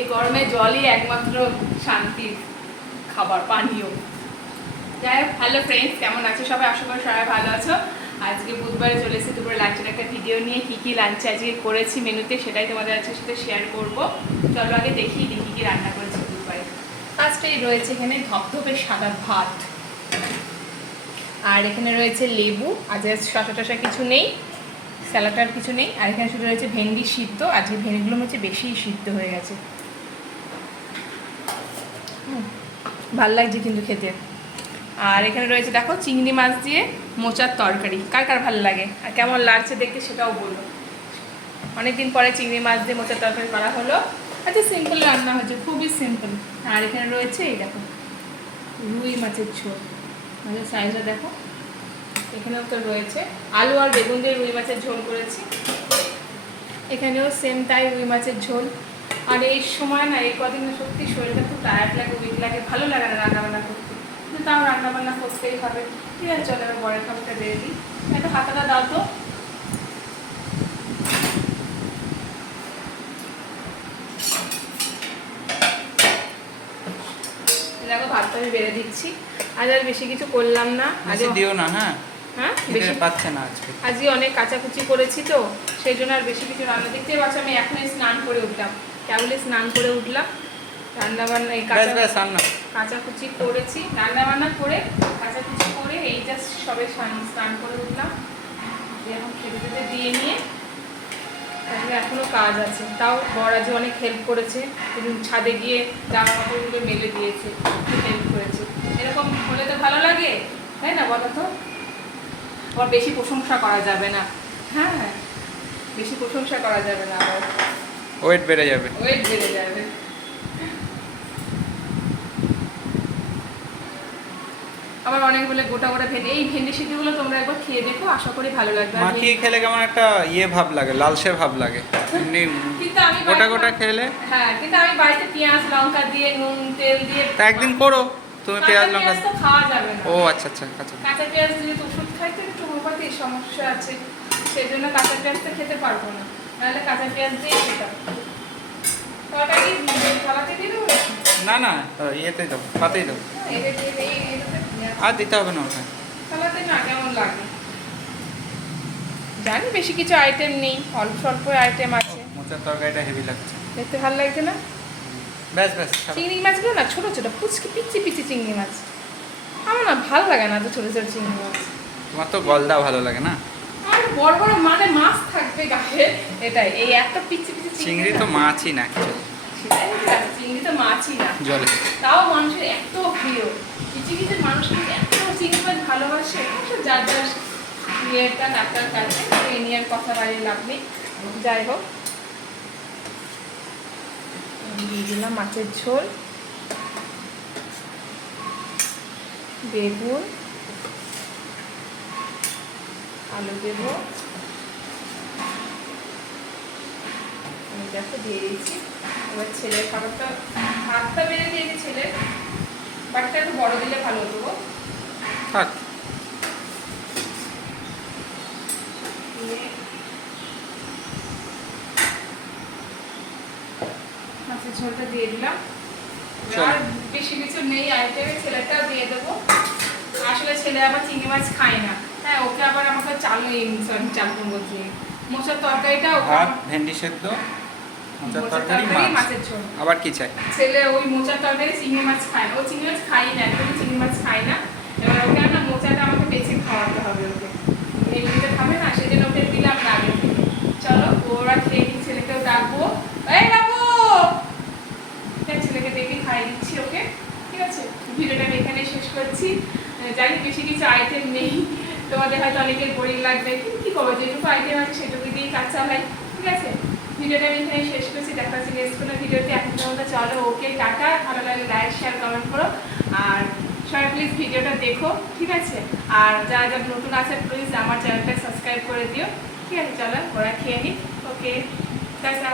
এই গরমে জলই একমাত্র শান্তির খাবার পানীয়। যাই হোক, হ্যালো ফ্রেন্ডস, কেমন আছো সবাই? আশা করি সবাই ভালো আছো। আজকে বুধবারে চলে এসেছি দুপুরে লাঞ্চের একটা ভিডিও নিয়ে। কী লাঞ্চ আজকে করেছি মেনুতে সেটাই তোমাদের আজকের সাথে শেয়ার করবো। চলো আগে দেখিয়ে দিই কী রান্না করেছি বুধবারে। ফার্স্টেই রয়েছে এখানে ধপধপে সাদা ভাত, আর এখানে রয়েছে লেবু, আজকে শসা টসা কিছু নেই, স্যালাড আর কিছু নেই। আর এখানে শুধু রয়েছে ভেন্ডি সিদ্ধ। আজকে ভেন্ডিগুলো হচ্ছে বেশিই সিদ্ধ হয়ে গেছে, ভাল লাগছে কিন্তু খেতে। আর এখানে রয়েছে দেখো চিংড়ি মাছ দিয়ে মোচার তরকারি। কার কার ভালো লাগে আর কেমন লাগছে দেখতে সেটাও বলো। অনেকদিন পরে চিংড়ি মাছ দিয়ে মোচার তরকারি করা হলো। আচ্ছা, সিম্পল রান্না হচ্ছে, খুবই সিম্পল। আর এখানে রয়েছে এই দেখো রুই মাছের ঝোল, মাছের সাইজটা দেখো। এখানেও তো রয়েছে আলু আর বেগুন দিয়ে রুই মাছের ঝোল করেছি। এখানেও সেম তাই, রুই মাছের ঝোল। আর এই সময় না, এই কদিন সত্যি শরীরটা খুব টায়ার্ড লাগে, উইক লাগে, ভালো লাগে না রান্নাবান্না করতে, কিন্তু তাও রান্নাবান্না করতেই হবে। ঠিক আছে, চলো এবার বরের খাবারটা বেড়ে দিই। একটু হাতাটা দাও তো। দেখো ভাতটা আমি বেড়ে দিচ্ছি। আজ আর বেশি কিছু করলাম না। আজ দিও না। হ্যাঁ হ্যাঁ, বেশি পাচ্ছে না আজকে অনেক কাচাকুচি করেছি তো, সেই জন্য আর বেশি কিছু রান্না। দেখতে পাচ্ছ আমি এখনই স্নান করে উঠলাম, কেবলই স্নান করে উঠলাম। রান্নাবান্না এই কাচাকুচি করেছি, রান্নাবান্না করে কাচাকুচি করে এই জাস্ট সবে স্নান করে উঠলাম। এখন খেতে খেতে দিয়ে নিয়ে এখনো কাজ আছে। তাও বর আজ অনেক হেল্প করেছে, ছাদে গিয়ে জামা কাপড়গুলো মেলে দিয়েছে, হেল্প করেছে। এরকম হলে তো ভালো লাগে, তাই না বলো তো? আবার বেশি প্রশংসা করা যাবে না। হ্যাঁ, বেশি প্রশংসা করা যাবে না, আবার ওয়েট বেড়ে যাবে। আবার অনেক বলে গোটা গোটা ভেন্ডি, এই ভেন্ডি সিদ্ধিগুলো তোমরা একবার খেয়ে দেখো, আশা করি ভালো লাগবে। মাখিয়ে খেলে কেমন একটা ভাব লাগে, লালচে ভাব লাগে। কিন্তু আমি গোটা গোটা খেলে, হ্যাঁ, কিন্তু আমি বাড়িতে পেঁয়াজ লঙ্কা দিয়ে নুন তেল দিয়ে তা একদিন করো তুমি। পেঁয়াজ লঙ্কা তো খাওয়া যাবে না। ও আচ্ছা, কাঁচা পেঁয়াজ দিয়ে তো ওষুধ খাইতে একটু হোমিওপ্যাথির সমস্যা আছে, সেই জন্য কাঁচা পেঁয়াজটা খেতে পারবো না, নাহলে কাঁচা পেঁয়াজ দিয়ে খেতাম। তরকারি থালাতে দিয়ে দেবো না, ইয়েতেই দাও, পাতেই দাও। আর দিতে হবে না ওটা থালাতে, না কেমন লাগে জানি। বেশি কিছু আইটেম নেই, অল্প স্বল্প আইটেম আছে। মোচার তরকারিটা হেভি লাগছে, দেখতে ভালো লাগছে না? ব্যাস। চিংড়ি মাছগুলো না ছোট ছোট পুচকি পিচি চিংড়ি মাছ, আমার না ভালো লাগে না তো ছোট ছোট চিংড়ি মাছ। তোমার তো গলদা ভালো লাগে না? আর বড় বড় মানে মাছ থাকবে গায়ে, এটাই। এই একটা পিচি চিংড়ি তো মাছই না, চিংড়ি তো মাছই না জলে। তাও মানুষের এত প্রিয়, কিছু মানুষ এত চিংড়ি মাছ ভালোবাসে। যার যার ইয়েটা ডাক্তার কাছে, এই নিয়ে আর কথা বাড়িয়ে লাভ নেই। যাই হোক, দিয়ে দিলাম মাছের ঝোল, বেগুন, আলু দেবো, দেখো দিয়ে দিয়েছি। এবার ছেলের খাবারটা, ভাতটা বেড়ে দিয়েছি ছেলের, বাটটা একটু বড় দিলে ভালো হতো। থাক, মাছের ঝোলটা দিয়ে দিলাম। আর বেশি কিছু নেই আইটেমে, ছেলেটাও দিয়ে দেবো। আসলে ছেলে আবার চিংড়ি মাছ খায় না, হ্যাঁ, ওকে আবার আমাকে চাল কুমড়ো দিয়ে মোচার তরকারিটা, ভাত, ভেন্ডি সেদ্ধ, মোচার তরকারি, মাছের ঝোল। আবার কি চাই? ছেলে ওই মোচার তরকারি চিংড়ি মাছ খায় না, ও চিংড়ি মাছ খাই না, একদমই চিংড়ি মাছ খায় না। এবার ওকে না মোচাটা আমাকে বেছে খাওয়াতে হবে, ওকে এমনিতে খাবে না, সেজন্য ওকে দিলাম না আগে থেকে। চলো ওরা খেয়ে নিই, ছেলেকেও ডাকবো। এই ডাকবো, ছেলেকে ডেকে খাইয়ে দিচ্ছি ওকে। ঠিক আছে, ভিডিওটা আমি এখানে শেষ করছি। জানি বেশি কিছু আইটেম নেই, তোমাদের হয়তো অনেকের বোরিং লাগবে, কিন্তু কি করবো, যেটুকু আইটেম আছে সেটুকু দিয়েই কাজ চালাই। ঠিক আছে, ভিডিওটা আমি এখানে শেষ করছি। দেখা যাচ্ছে নেক্সট কোনো ভিডিওতে। এখন পর্যন্ত চলো, ওকে টাটা। ভালো লাগলে লাইক শেয়ার কমেন্ট করো, আর সবাই প্লিজ ভিডিওটা দেখো। ঠিক আছে, আর যারা যারা নতুন আছে প্লিজ আমার চ্যানেলটা সাবস্ক্রাইব করে দিও। ঠিক আছে, চলো ওরা খেয়ে নিই। ওকে, টাটা।